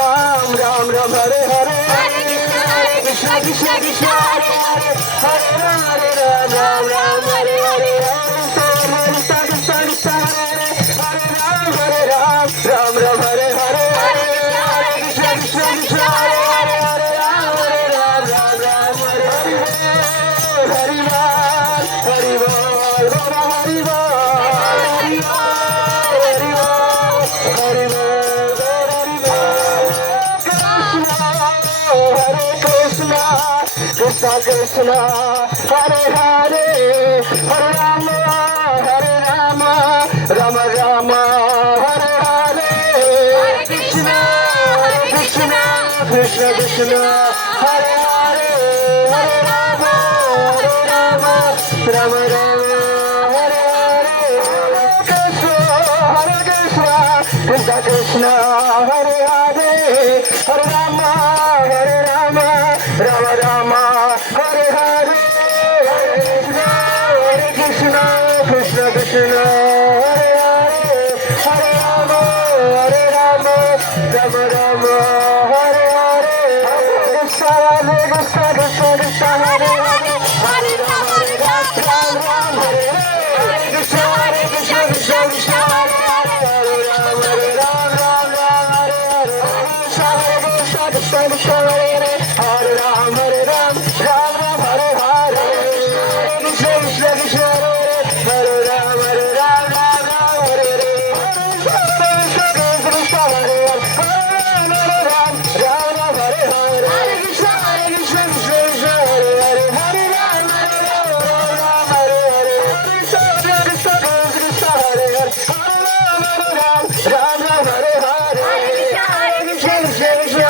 Ram Ram Ram Hare Hare Hare Krishna Krishna Krishna Hare Hare Hare Ram Ram Ram Hare Hare Krishna Krishna Krishna Hare Hare Hare Ram Ram Ram Hare Hare Hare Krishna Krishna Krishna Hare Hare Hare Ram Ram Ram Hare Hare Hari Bol Hari Bol Baba Hari Bol Hari Bol Hari Bol Krishna Krishna Hare Hare Hare Rama Rama Rama Hare Hare Krishna Krishna Krishna Krishna Hare Hare Hare Rama Rama Rama Hare Hare Hare Krishna Krishna Krishna Hare Hare Hare Rama Rama Rama Hare Hare Hare Krishna Krishna Krishna Hare Hare Hare Rama Rama Rama Hare Hare Hare Krishna Krishna Krishna Hare Hare Hare Rama Ram Hare Hare Krishna Krishna Krishna Hare Hare Hare Rama Ram Hare Hare Krishna Krishna Krishna Hare Hare Hare Ram Hare Ram Ram Hare Hare Krishna Krishna Krishna Hare Ram Hare Ram Hare Hare Krishna Krishna Hare Ram Hare Hare Krishna Krishna Krishna Hare Hare Hare Ram Hare Hare Krishna Krishna Krishna Hare Hare Hare Ram Hare Hare Krishna Krishna Krishna